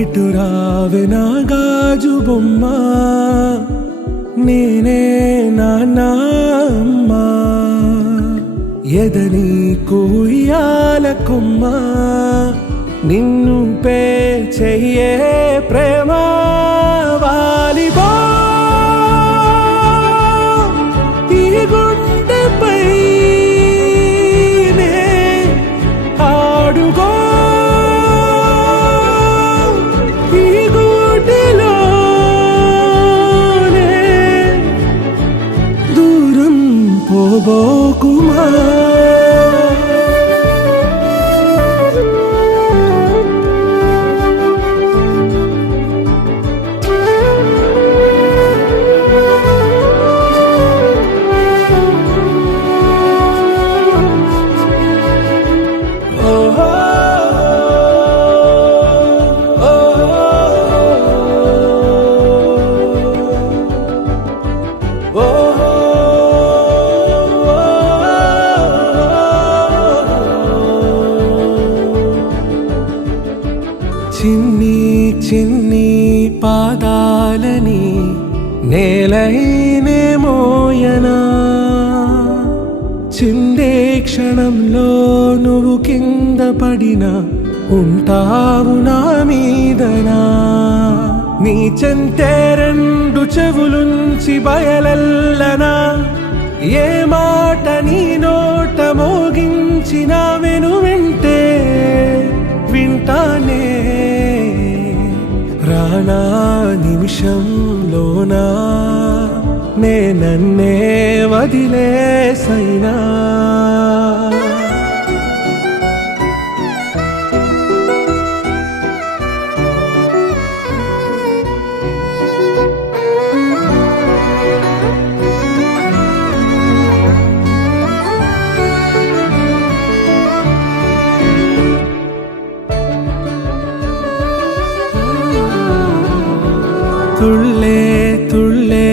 ఇటురావే నా గాజు బొమ్మ, నేనే నాన్న అమ్మ, ఎదని కుయ్యాల కొమ్మ, నిన్ను పే చెయ్యే ప్రేమ వాలిబో ఈ గుండెపై ఆడుగో పోబోకుమా చిన్ని చిన్ని పాదాలని నేలైనే మోయనా, చిందే క్షణంలో నువ్వు కింద పడినా ఉంటావు నా మీదనా, నీ చెంతే రెండు చెవులుంచి బయలెల్లనా, ఏ మాట నీ నోట మోగించిన వెను వింటే వింటానే, రానా నిమిషంలోనా నే నన్నే వదిలేసైనా. తుళ్ళే తుళ్ళే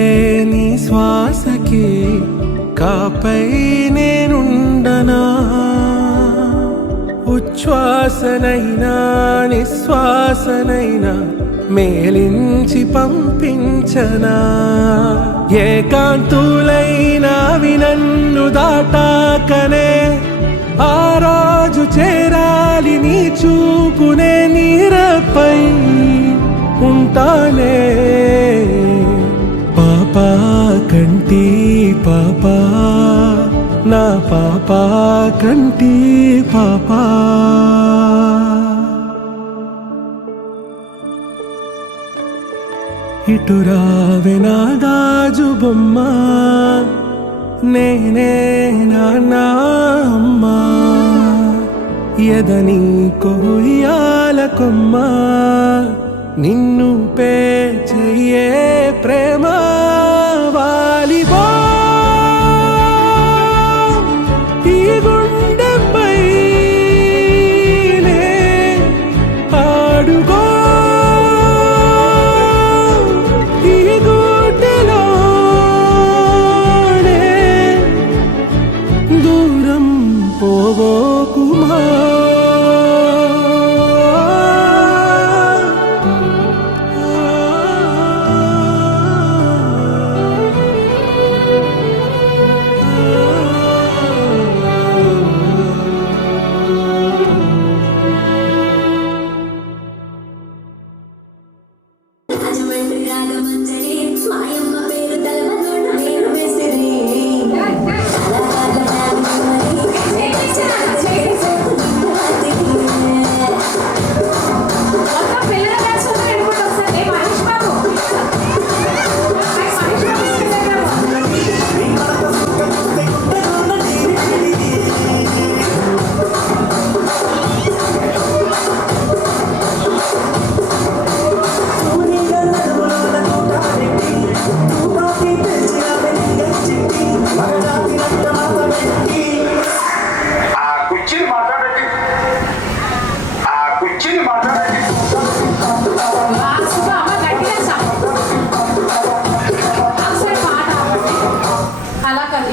నీ శ్వాసకి కాపై నేనుండనా, ఉచ్ఛ్వాసనైనా నిశ్వాసనైనా మేలించి పంపించనా, ఏకాంతులైనవి నన్ను దాటాకనే ఆ రోజు చేరాలి నీ చూపునే నీరపై ఉంటానే, పాపా కంటి పాపా నా పాపా కంటి పాపా. ఇటురావే నా గాజు బొమ్మ, నేనే నాన్న అమ్మ, ఎదని కొయ్యాల కొమ్మ, నిన్ను పే చెయ్యే ప్రేమ.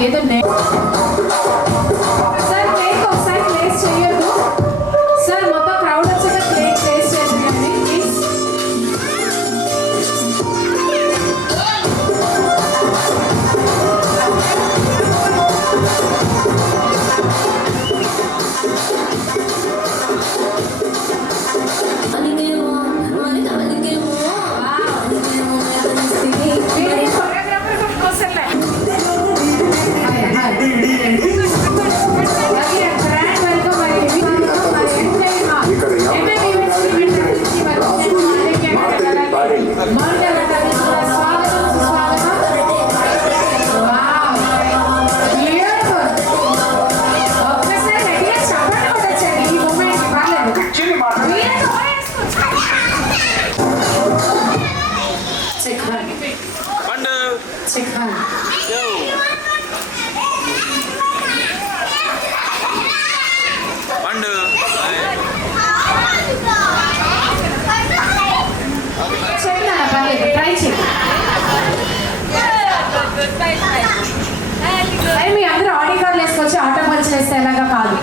ఏదో సార్ కేక్ ఒకసారి ప్లేస్ చేయొద్దు సార్, మొత్తం క్రౌడ్ వచ్చాక కేక్ ప్లేస్ చేయండి ప్లీజ్. అరే మీ అందరూ ఆడియో కార్డులు వేసుకొచ్చి ఆటో పంచులు వేస్తే ఎలాగా కాదు,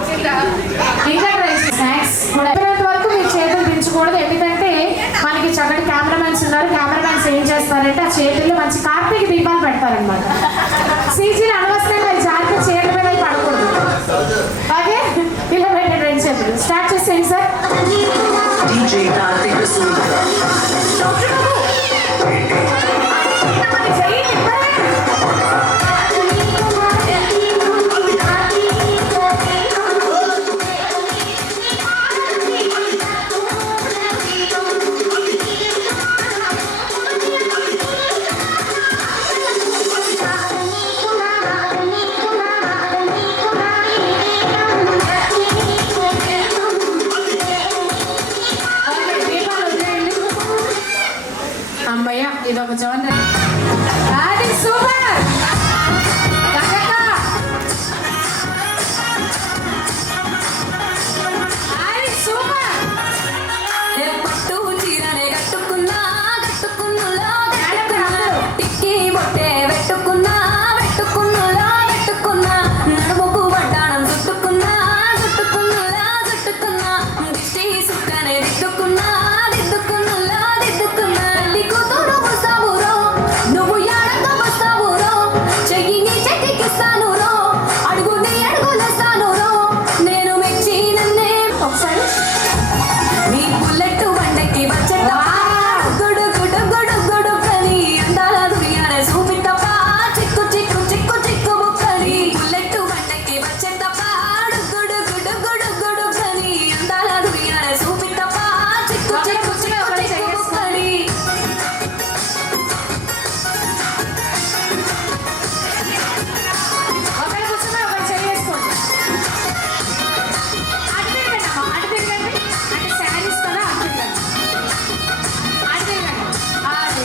ఇంకా ట్రై స్నాక్స్ అయిపోయినంత వరకు మీరు చేతులు దించకూడదు. ఎందుకంటే మనకి చక్కటి కెమెరామెన్స్ ఉన్నారు. కెమెరామెన్స్ ఏం చేస్తారంటే ఆ చేతుల్లో మంచి కార్తీక దీపాలు పెడతారనమాట. సీజీలు అనవసరంగా జాగ్రత్త చేతుల మీద పడకూడదు. ఓకే, ఇలా పెట్టండి రెండు చేతులు. స్టార్ట్ చేసేయండి సార్. అమ్మయ్య, ఇది ఒక జోన్. అది సూపర్. అది సూపర్. పట్టు చీరనే కట్టుకున్నా కట్టుకున్నులో టిక్కి బొట్టే పెట్టుకున్నా పెట్టుకున్నులో పెట్టుకున్నా నడుముకు వడ్డాణం చుట్టుకున్నా చుట్టుకున్నులా చుట్టుకున్నా దిష్టి సుక్కనే దిద్దుకున్నా దిద్దుకున్నులా దిద్దుకున్నా తల్లి కూతురు వస్తావురో నువ్వు యాడంగా వస్తావురో చెయ్యి నీ చెట్టికిస్తాను రో అడుగు నీ అడుగులేస్తాను రో నేను మెచ్చి నన్నే ఒకసారి నీ బుల్లెట్ బండకి వచ్చేట గుడు గుడు గుడు గుడు కని అందాల దునియానే చూపితప్ప చిక్కు చిక్కు చిక్కు చిక్కు ముక్కని బుల్లెట్ బండకి వచ్చేట గుడు గుడు గుడు గుడు కని అందాల దునియానే చూపితప్ప చిక్కు చిక్కు చిక్కు చిక్కు ముక్కని ఒకరి కూర్చుని ఒకరు చేసుకోండి. అటు తిరగండి అమ్మా, అటు తిరగండి. అంటే శారీస్ కదా, అటు తిరగండి. అటు తిరగండి. అది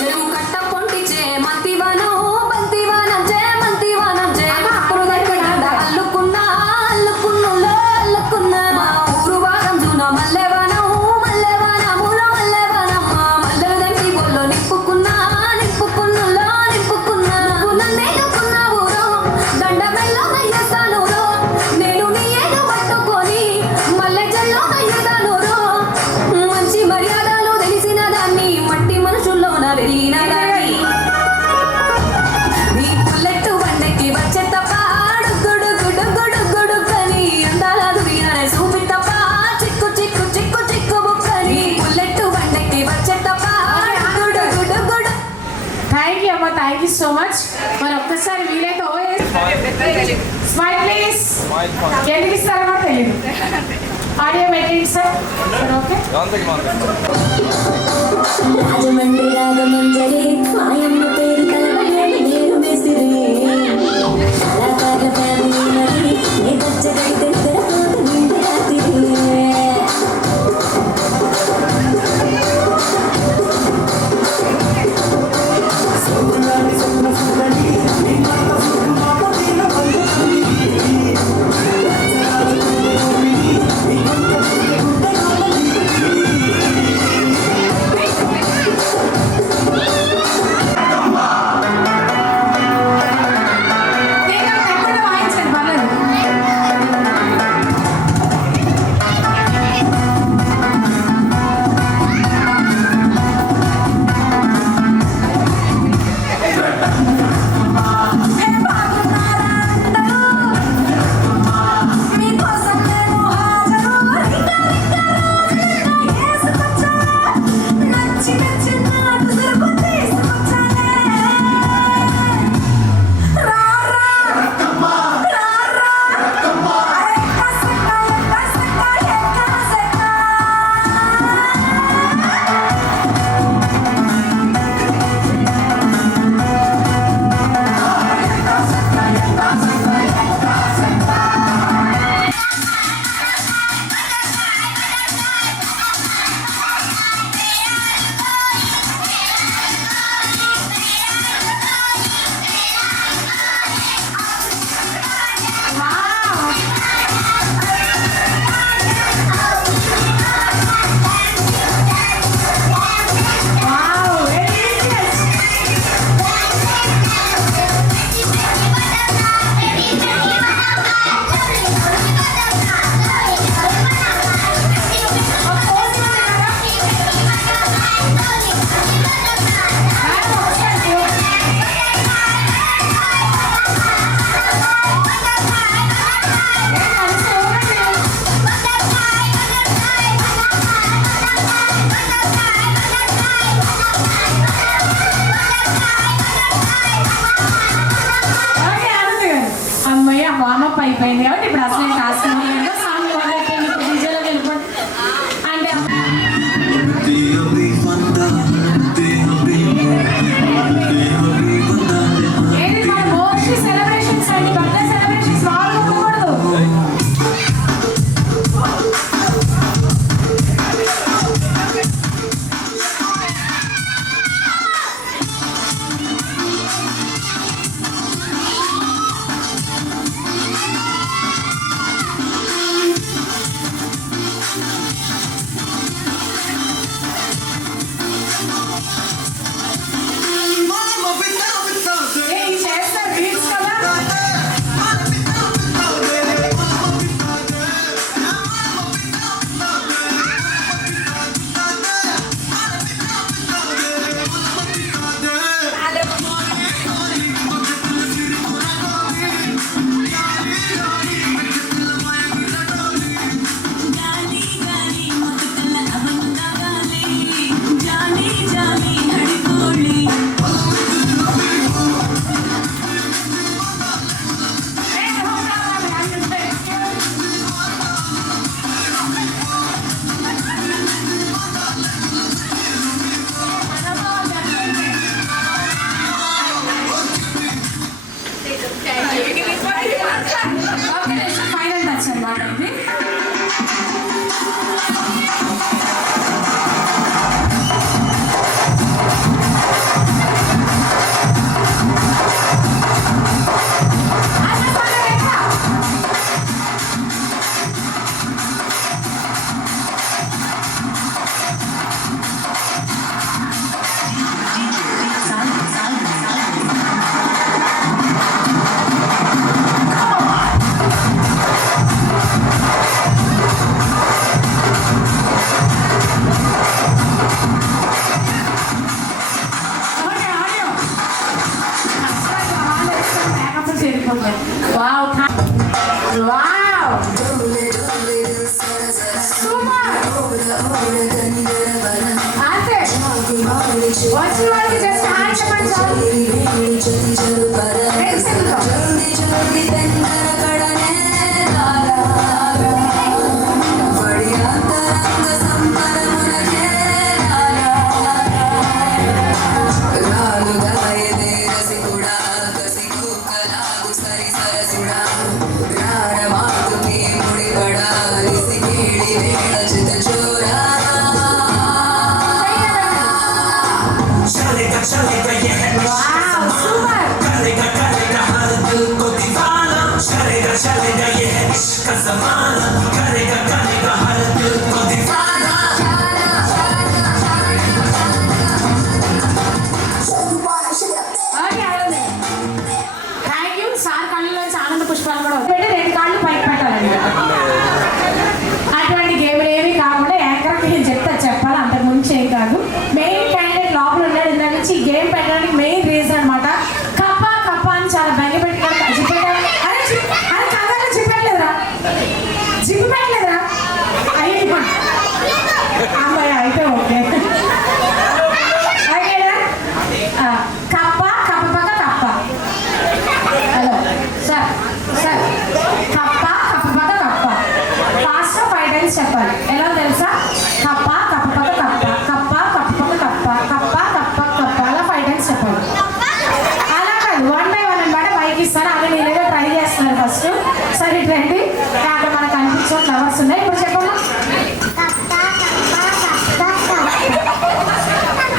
చెరువు కట్ట పొంటిచే మంతివానం బంతివానం చే మంతివానం చే అల్లుకున్నా అల్లుకున్నులో అల్లుకున్నా మా ఊరు వారం జూన మల్లెవానం మల్లెవానములో మల్లెవానమ్మ మల్లె దండి బొల్లో నింపుకున్నా నింపుకున్నులో నింపుకున్నా నువ్వు నన్నేనుకున్నావు రో దండ మెల్లో నయ్యేస్తాను రో నేను నీ ఏడు పట్టుకొని మల్లె జల్లో నయ్యేదాను రో మంచి మర్యాదలు తెలిసిన దాన్ని మట్టి మనుషుల్లోన వెలిగిన దాన్ని నీ బుల్లెట్ బండకి వచ్చే తప్ప గుడు గుడు గుడు గుడు కని అందాల దునియానే చూపి తప్ప చిక్కు చిక్కు చిక్కు చిక్కు బుక్కని బుల్లెట్ బండకి వచ్చే తప్ప గుడు గుడు గుడు. థ్యాంక్ యూ అమ్మా, థ్యాంక్ యూ సో మచ్. మరి ఒక్కసారి వీలైతే స్మైల్ ప్లీజ్. ఎందుకు ఇస్తారో తెలియదు. ఆడియో పెట్టండి సార్. ఓకే, రాజమండ్రి రాగమంజరి మాయమ్మ పేరు కలవలేని నేను మెసిరి కళాకార ఫ్యామిలీ మరి నీ దచ్చగైతే తెరపోత నిండి రాత్రి వార్మప్ అయిపోయింది కాబట్టి ఇప్పుడు అసలు నేను రాస్తున్నాను సాంగ్ మొదలెట్టండి డీజేలో వెళ్ళిపోండి అంటే ఏంటి మన మోస్ట్లీ సెలబ్రేషన్స్ అండి బర్త్డే సెలబ్రేషన్స్ మామూలుగా ఉండకూడదు ఏ ఈ చేస్తారు రీల్స్ కదా గాలి గాలి మొదకల అవనగాలి జాని జాని నడికోళి ఫైనల్ టచ్ అన్నమాట ఇది వావ్ వావ్ సూపర్ అంతే వచ్చిన వాళ్ళకి జస్ట్ హాయ్ చెప్పండి చాలు wow super thank you sir కళ్ళలోంచి ఆనంద పుష్పాలు కూడా పెట్టి రెండు కాళ్ళు పైకి పెట్టాలండి అటువంటి గేమ్లు ఏమి కాకుండా యాంకర్కి నేను చెప్పాలి అంతకు ముందు ఏం కాదు మెయిన్ క్యాండిడేట్ లోపల ఉన్నాడు ఇందాక నుంచి ఈ గేమ్ పెట్టడానికి మెయిన్ రీజన్ అనమాట కప్ప కప్ప అని చాలా బెంగ పెట్టుకోవాలి జిప్పు పెట్టలేదురా అయ్యో అమ్మాయి అయితే ఓకే కప్ప కప్ప పక్క కప్ప హలో సార్ కప్ప కప్ప పక్క కప్ప ఫాస్ట్ 5 టైమ్స్ చెప్పాలి ఎలా తెలుసా కప్ప కప్ప పక్క కప్ప కప్ప పక్క కప్ప అలా 5 టైమ్స్ చెప్పాలి అలా కాదు 1 by 1 అనమాట బైక్ ఇస్తాను అవి నేను ఏదో ట్రై చేస్తున్నాను ఫస్ట్ సరే ఇటు రండి దాంట్లో మనకు అనిపించిన ఫ్లవర్స్ ఉన్నాయి ఇప్పుడు చెప్పమ్మా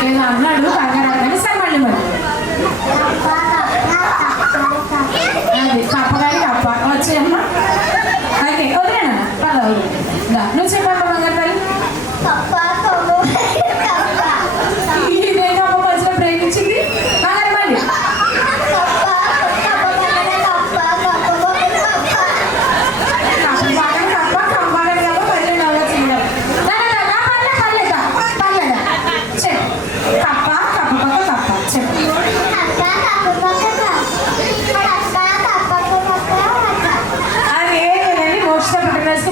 ఏదో అన్నాడు కంగారు సార్ మళ్ళీ మరి అది కప్పగారి కప్ప వచ్చేయమ్మా అయితే వదిలేనా పర్వాలేదు నువ్వు చెప్పమ్మా బంగారు తల్లి ఇదే కప్ప మధ్యలో ప్రేమించింది బంగారు మళ్ళీ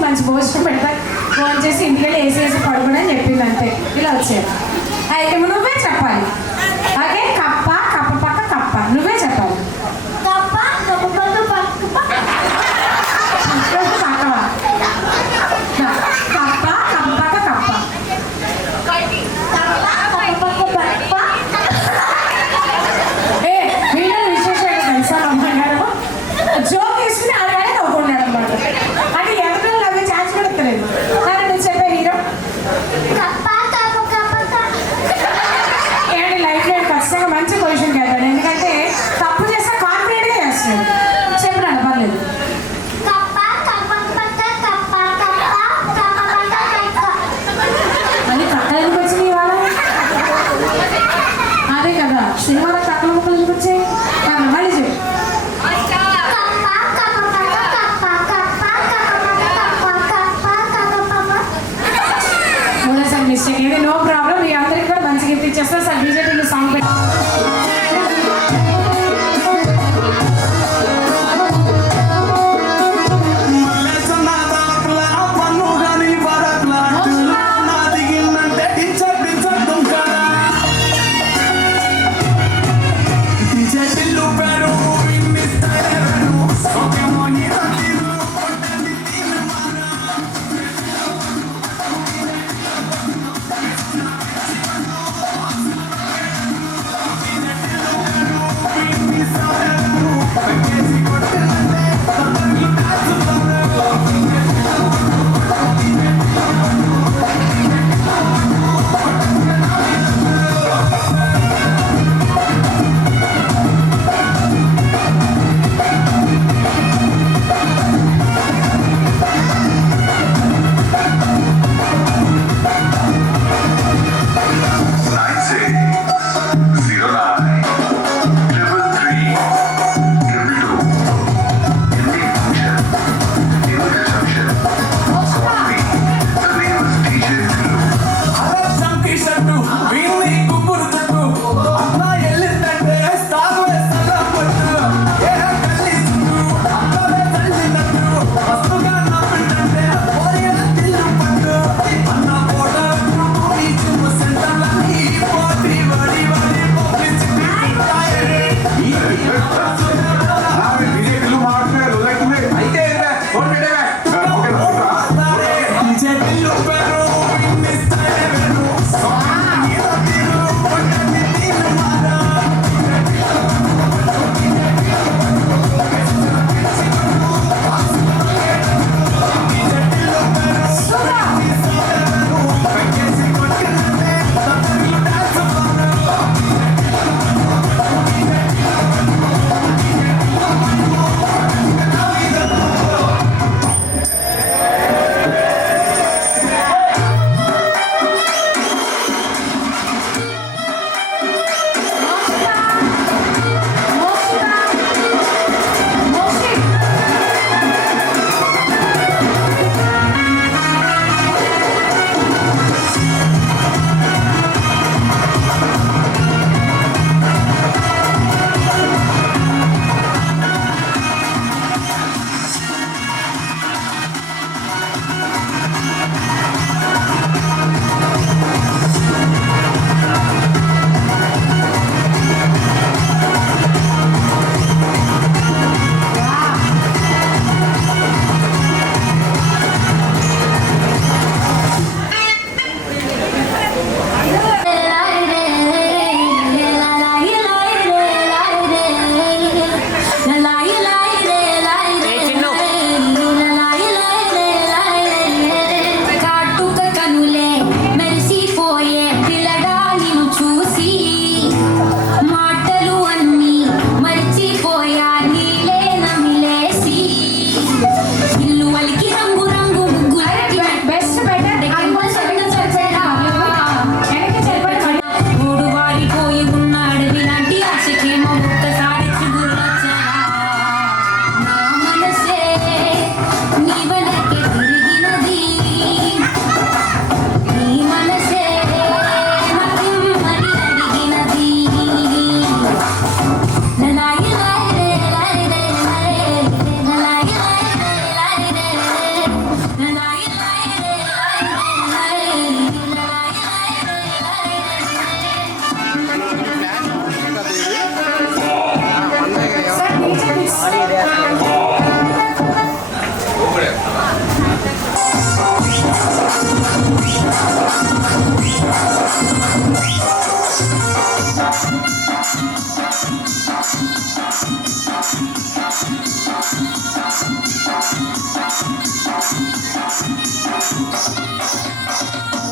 మంచి భోజనం పెడతారు ఫోన్ చేసి ఇంటికెళ్ళి వేసేసి పడుకోడని చెప్పింది అంతే ఇలా వచ్చారు అయితే నువ్వే చెప్పాలి ఓకే కప్ప కప్ప పక్క కప్ప నువ్వే చెప్పాలి కప్ప కప్ప పక్క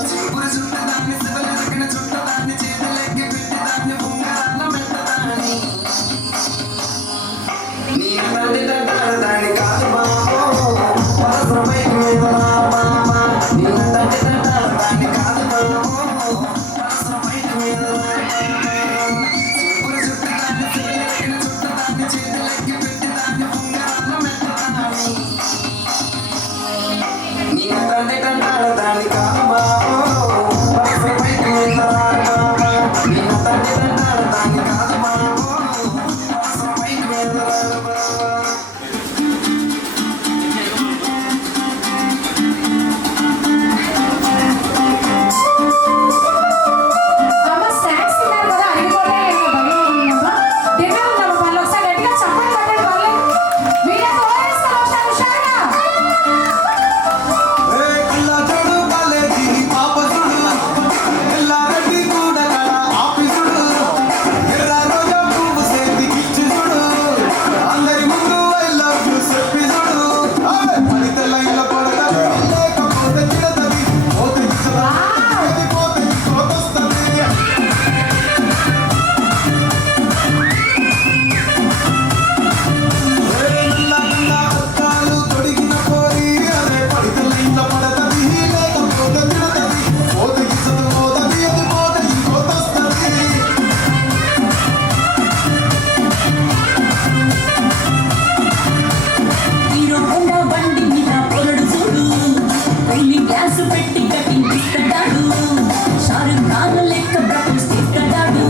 చింపురు చుట్టదాన్ని సివలు రగిన చుట్టదాన్ని చేతులెక్కి పెట్టేదాన్ని ఉంగరాల మెట్టదాన్ని నీ తల్లి దాని కాదు బాబో పరసమైకి వేదనా బాబా నీ తల్లి దాని కాదు బాబో పరసమైకి వేదనా చింపురు చుట్టదాన్ని సివలు రగిన చుట్టదాన్ని చేతులెక్కి పెట్టేదాన్ని ఉంగరాల మెట్టదాన్ని నీ తండ్రి కంటాడు దాన్ని కాదు బాబో పరసమైకి వేదనా బాబా నీ తండ్రి కంటాడు దాన్ని కాదు బాబో పరసమైకి వేదనా బాబా అమ్మ స్నాక్స్ తిన్నారు కదా అరిగిపోతే డిన్నర్ ఉందమ్మ పనులు ఒకసారి గట్టిగా చప్పట్లు కొట్టండి పర్లేదు వీడియో తోడేస్తాను ఒకసారి హుషారుగా పిల్లచోడు కాలేజీ పాపసుడు ఎల్లారెడ్డి కూడా కడ ఆఫీసుడు ఎర్ర రోజా పువ్వు సేతికిచ్చుడు అందరి ముందు ఐ లవ్ యు చెప్పిసుడు పడితే లైన్ల పడతది లేకపోతే తిడతది పోతే ఇచ్చది పోతే కోతొస్తది అత్తాలు తొడిగిన పోరి అదే పడితే లైన్ల పడతది లేకపోతే తిడతది పోతే ఇచ్చదు పోతది అది పోతే కోతొస్తది హీరో హోండా బండి మీద పొరడు చూడు పెళ్లి గ్లాసు పెట్టి కటింగ్ ఇస్తాడు షారుఖ్ ఖాన్ లెక్క బ్రతుకు ఇస్తాడు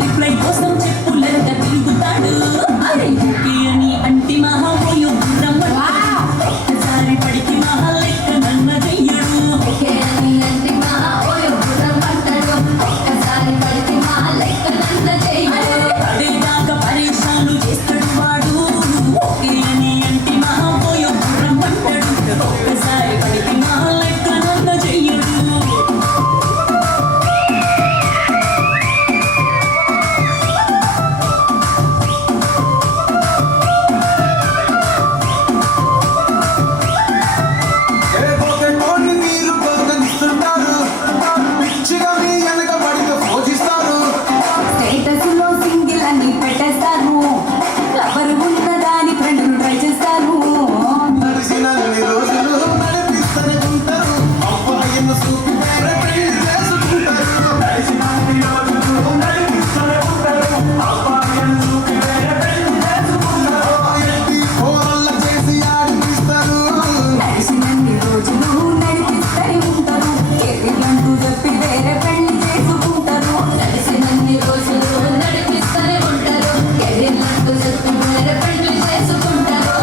రిప్లై కోసం చెప్పులెక్క తిరుగుతాడు అరే ఓకే అని అంటి మహాపోయు ఒక్కసారి పడితే మహా లెక్క నన్న చెయ్యడు ఓకే అని అంటి మహాపోయు ఒక్కసారి పడితే మహా లెక్క నన్న చెయ్యడు పడేదాకా పరేషాను చేస్తాడు వాడు ఓకే అని అంటి మహాపోయు ఒక్కసారి పడితే మహా లెక్క నన్న చెయ్యడు పోతే కోడిని మీరు గొంగనిస్తుంటారు పిచ్చిగా మీ వెనక పడితే పోషిస్తారు స్టేటస్లో సింగిల్ అని పెట్టేస్తారు లవర్ ఉన్నదాని ఫ్రెండ్ను ట్రై చేస్తారు నడిచినన్ని రోజులు నడిపిస్తూనే ఉంటారు అబ్బాయిని చూపి వేరే పెళ్లి చేసుకుంటారు నడిచినన్ని రోజులు నడిపిస్తూనే ఉంటారు అబ్బాయిని చూపి వేరే పెళ్లి చేసుకుంటారు ఎత్తి కూరల్ల చేసి ఆడిపిస్తారు నడిచినన్ని రోజులు నడిపిస్తూనే ఉంటారు కెరీర్లంటూ చెప్పి వేరే పెళ్లి చేసుకుంటారు నడిచినన్ని రోజులు నడిపిస్తూనే ఉంటారు కెరీర్లంటూ చెప్పి వేరే పెళ్లి చేసుకుంటారు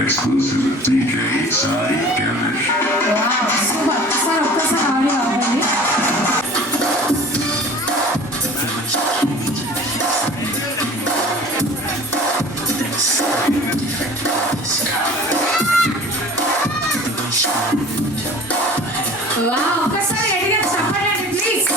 Exclusive with DJ Sai Garage. Super sir ఒక్కసారి ఆడియో ఆపండి ఒక్కసారి అడిగా చెప్పండి ప్లీజ్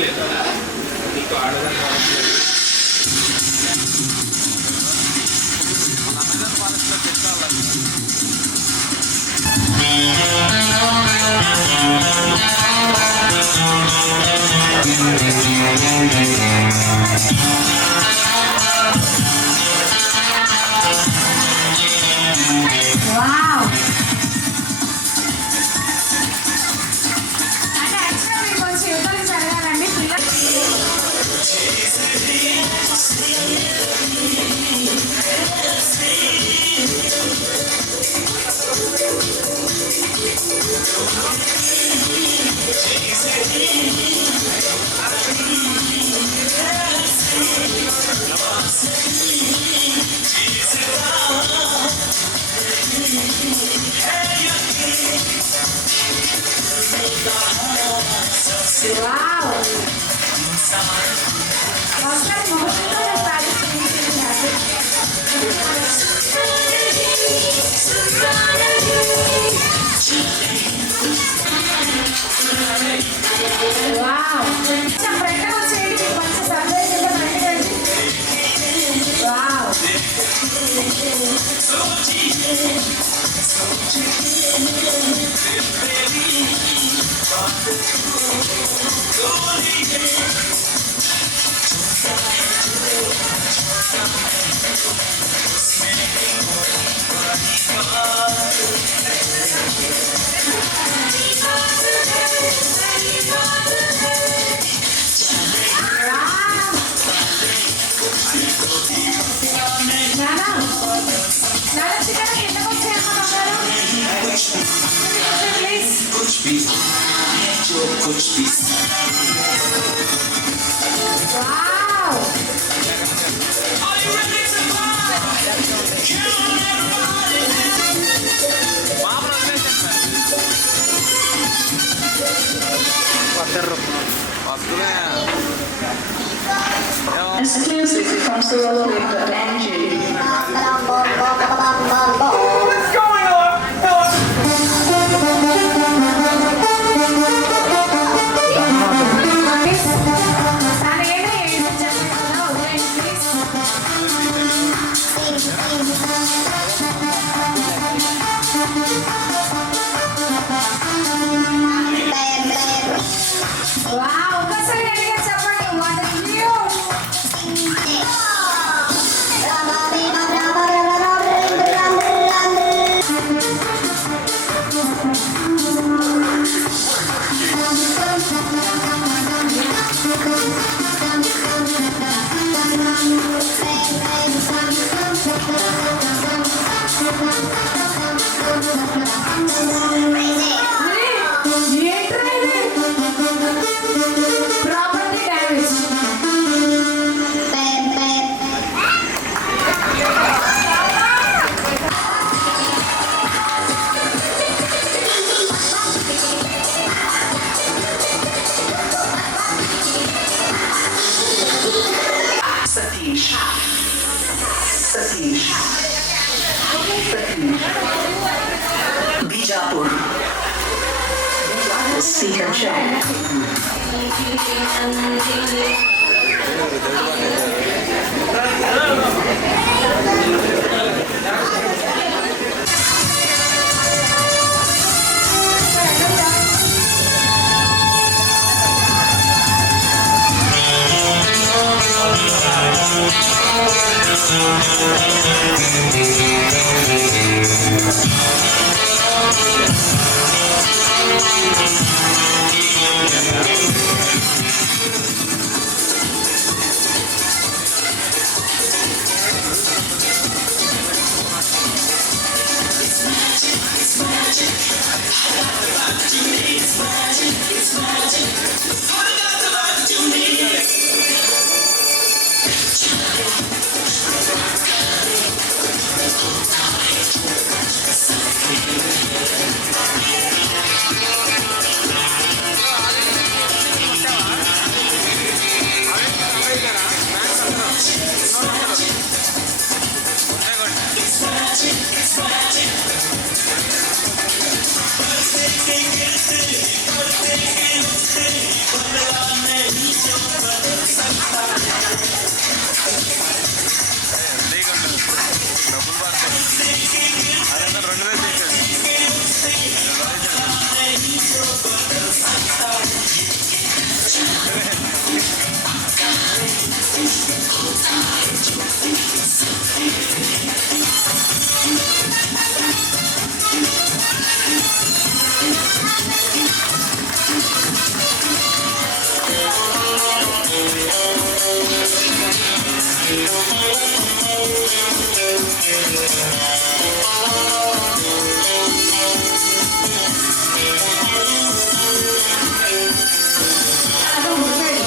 లేదా నీకు ఆడదాన్ని రావట్లేదు. అమెజాన్ ఫారెస్ట్లో పెట్టాలి. వావ్. అంటే యాక్చువల్గా మీకు కొంచెం యువతలు జరగాలండి పిల్లలు. వావ్. ఒకసారి మొదటిలో ప్రాజెక్ట్ చేయించండి. వావ్. కొంచెం ఫ్రంట్కి వచ్చేయండి, మీకు కొంచెం సర్ప్రైజ్ ఉంటే ఫ్రంట్కి రండి. Wow. Exclusive from Solo.ng. Bijapur. Speak and check. అదో ముడిపేడు.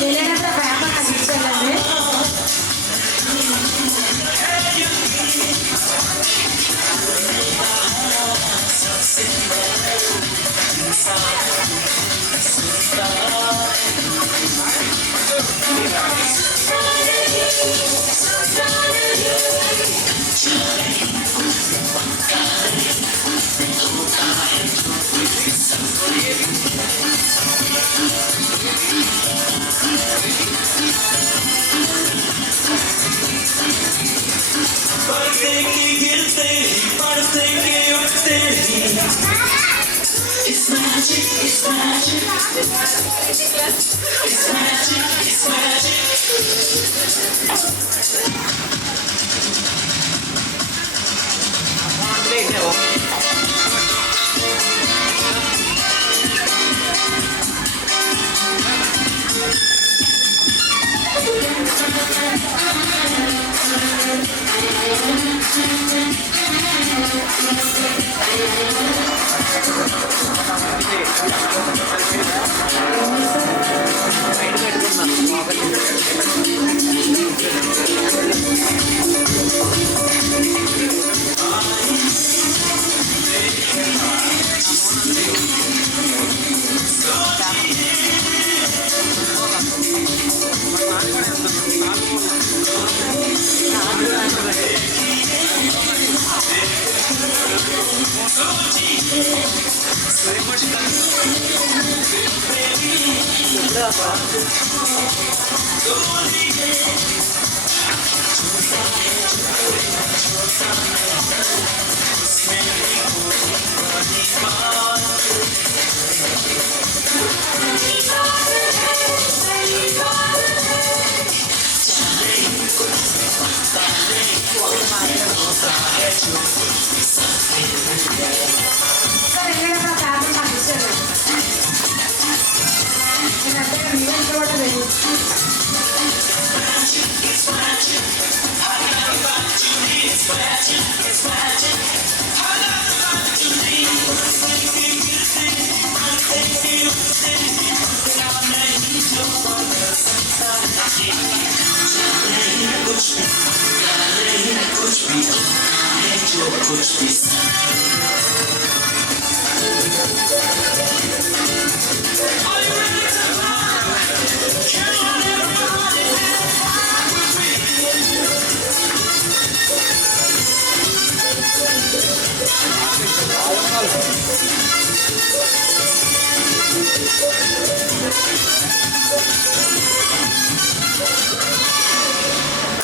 వెళ్ళేటప్పుడు ఆ పేపర్ నాకు ఇచ్చేయండి. సార్ వెళ్ళేటప్పుడు ఆ పేపర్ నాకు ఇచ్చేయండి. నేనంటే ఈవెంట్ కూడా లేదు.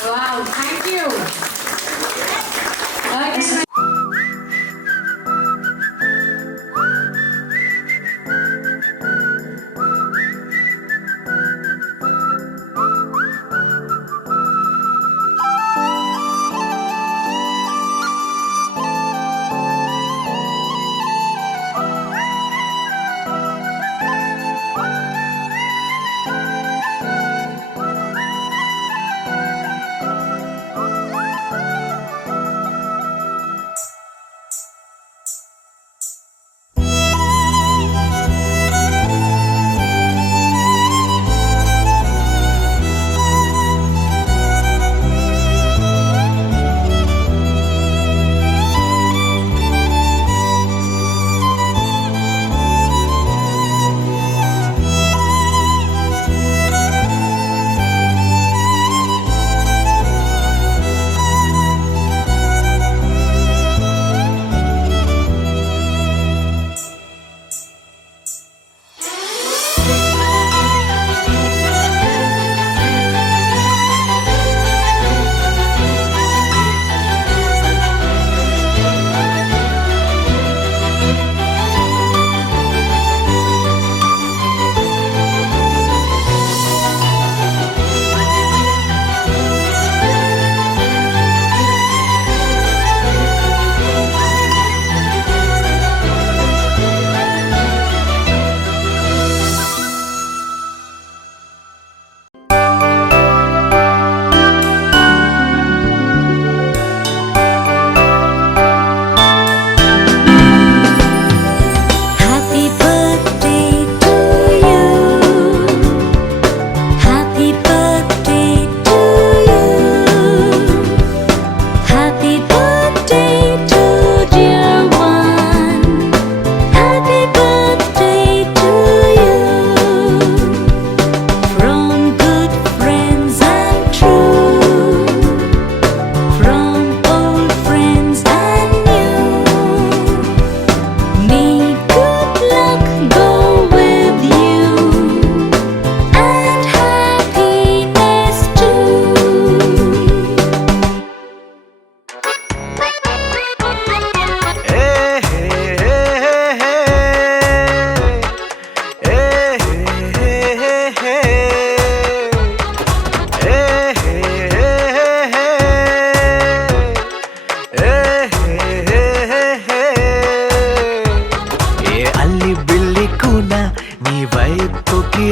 Wow, thank you. Okay.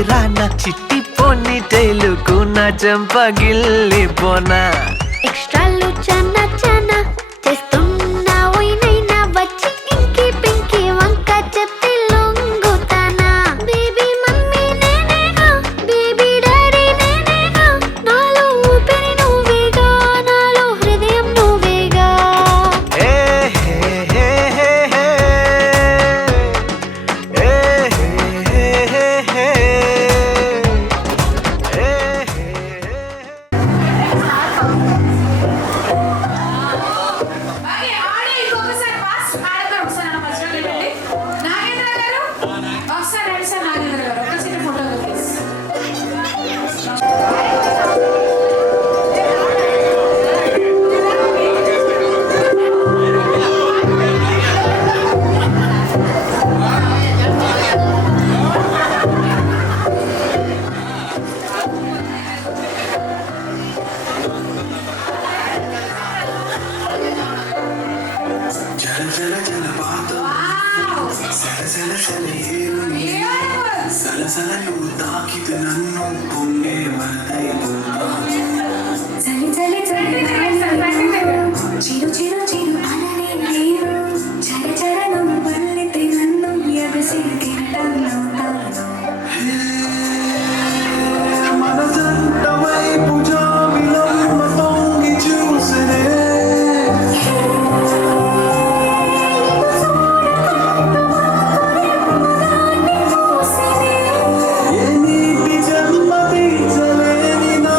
రానా చిట్టి పోని టైలుకు నా చెంపగిల్లి పోనా ఎక్స్ట్రాలు చానా చానా చేస్తున్నా ఓయినైనా వచ్చి ఇంకి పింకి వంక చెప్పి లొంగుతానా బేబీ మమ్మీ నేనేగా బేబీ డాడీ నేనేగా నాలో ఊపిరి నువ్వేగా నాలో హృదయం నువ్వేగా ఏ హే హే హే హే. ఏ హే హే హే హే. ఏ హే హే. ఓకే, ఆడి ఇంకొకసారి ఫాస్ట్ ఆడతారు. ఒకసారి నా మధ్యలో నిలబడి. నాగేంద్ర గారు ఒకసారి రండి సార్. నాగేంద్ర గారు ఒక చిన్న ఫోటో ప్లీజ్. జల జల జలపాతం సల సల సలేరుని సల సల నువ్వు తాకితే నన్ను పొంగే వరదైపోతా చలి చలి చలి చిరు చిరు చిరు అననే నేను చర చర నువ్వు వల్లితే నన్ను ఎగసి కిట్టన్నవుతాను మనసంత వైపు జాబిలమ్మ తొంగి చూసనే ఏ నీటి జన్మ తీర్చలేని నా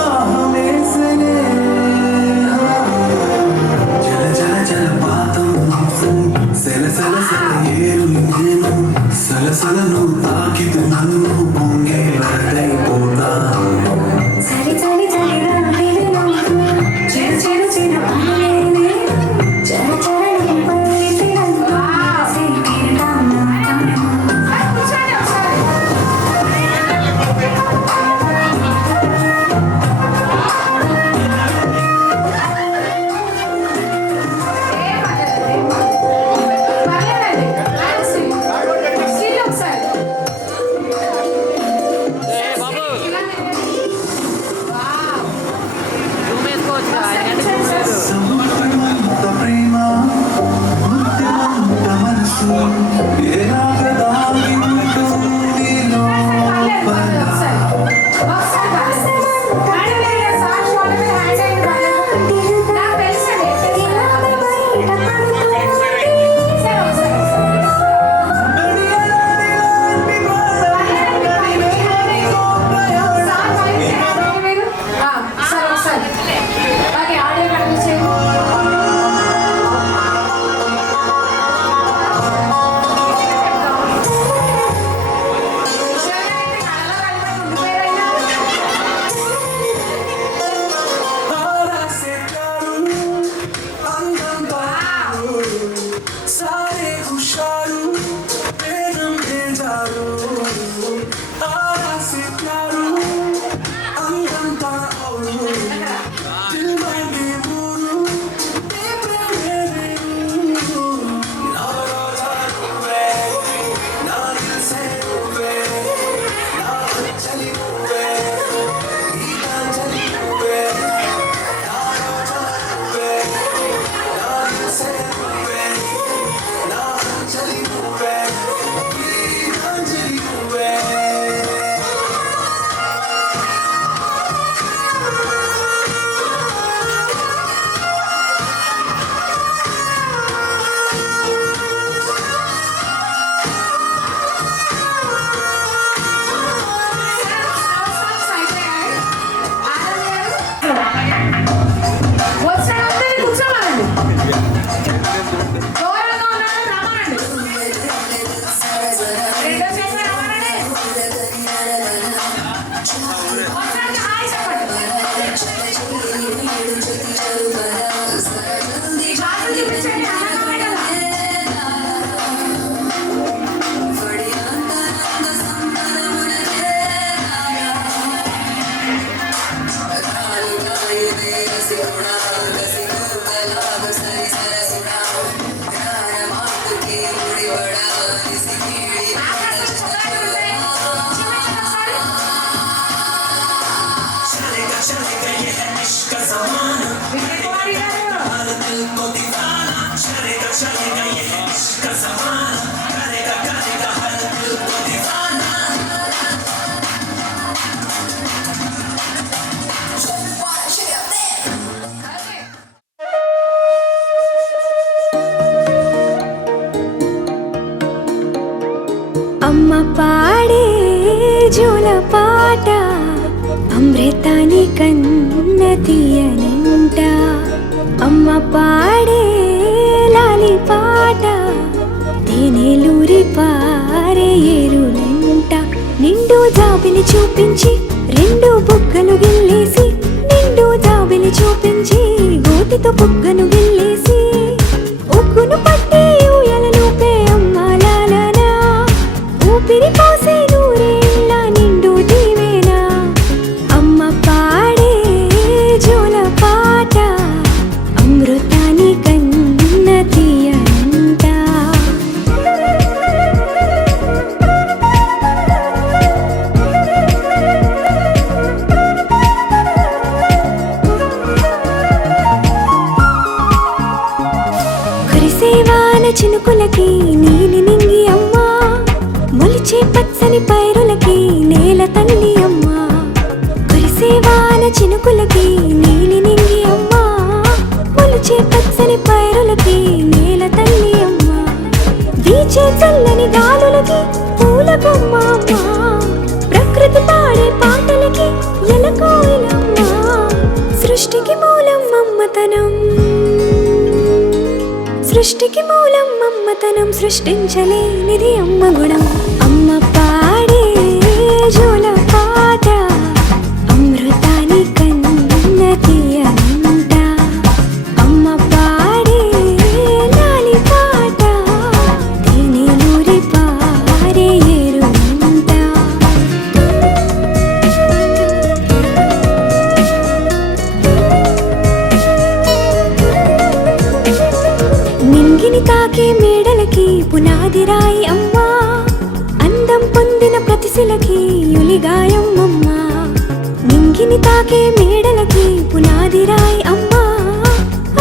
అమ్మ పాడే జోల పాట అమృతాని కన్న తీయనంట అమ్మ పాడే లాలి పాట తేనెలూరి పారే ఏరులంట నిండు జాబిలి చూపించి రెండు బుగ్గలు గిల్లేసి నిండు జాబిలి చూపించి గోటితో బుగ్గను గిల్లేసి ఉగ్గును పట్టి ఊయలలూపే అమ్మ లాలనా ఊపిరి పోసే నూరేళ్ళ నిండు దీవేనా అమ్మ పాడే జోల పాట అమృతాని కన్న తీయనంట కురిసేవాన చినుకులకి నీలి నింగి అమ్మా మొలిచే పచ్చని పైరులకి నేల తల్లి అమ్మా కురిసేవాన చినుకులకి నీలి నింగి అమ్మా మొలిచే పచ్చని పైరులకి నేల తల్లి అమ్మా వీచే చల్లని గాలులకి పూల బొమ్మ అమ్మా ప్రకృతి పాడే పాటలకి ఎలకోయిలమ్మా సృష్టికి మూలం మమ్మతనం సృష్టికి మూలం మమ్మతనం సృష్టించలేనిది అమ్మ గుణం అమ్మ పాడే జోల పాట అమృతాని కన్న తీయనంట అమ్మ పాడే లాలి పాట తేనెలూరి పారే ఏరులంట నింగిని తాకే మేడలకి పునాది రాయి అమ్మా అందం పొందిన ప్రతిశిలకి యులిగాయం అమ్మా నింగిని తాకే మేడలకి పునాది రాయి అమ్మా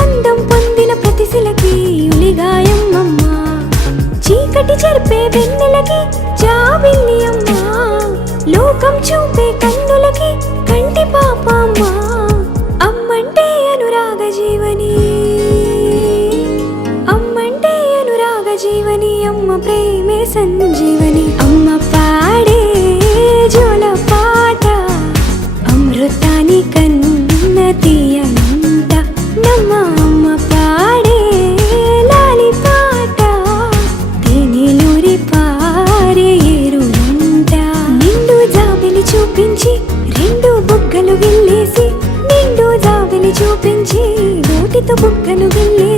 అందం పొందిన ప్రతిశిలకి యులిగాయం అమ్మా చీకటి చెరిపే వెన్నెలకి జాబిల్లి అమ్మా లోకం చూపే కన్నులకి కంటి పాప అమ్మా అమ్మంటే అనురాగ జీవని అమ్మంటే అనురాగ జీవని అమ్మ ప్రేమే సంజీవని అమ్మ పాడే జోల పాట అమృతాని కన్న తీయనంట నమ్మ అమ్మ పాడే లాలి పాట తేనెలూరి పారే ఏరులంట నిండు జాబిలి చూపించి రెండు బుగ్గలు గిల్లేసి నిండు జాబిలి చూపించి నోటితో బుగ్గను గిల్లేసి